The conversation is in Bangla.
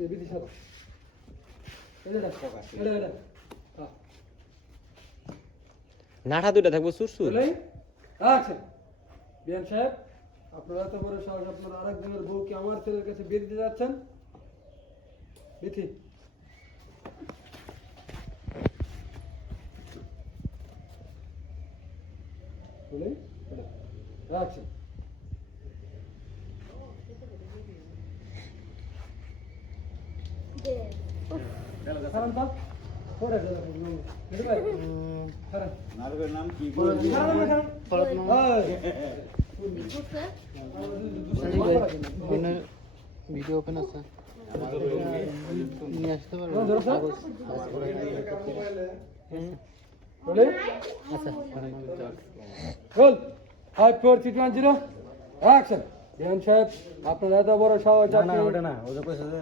বিধি সব এটা এটা এটা হ্যাঁ নাঠা দুইটা থাকবো সুরসুর বলেই আচ্ছা বিয়ান সাহেব আপনারা তো বড় সাহস আপনারা আরেকজনের বউকে আমার ছেলের কাছে বিয়ে দিতে যাচ্ছেন বিথি বলেই আচ্ছা খারাপ তো পরে যাবে এটা ভাই খারাপ নারকেলের নাম কি ভিডিও ওপেন আছে নিয়ে আসতে পারবো আচ্ছা রোল 5 4 3 2 1 0 অ্যাকশন ধ্যান সাহেব আপনার এত বড় সাহস না আপনি ওটা না ওটা কইছে যে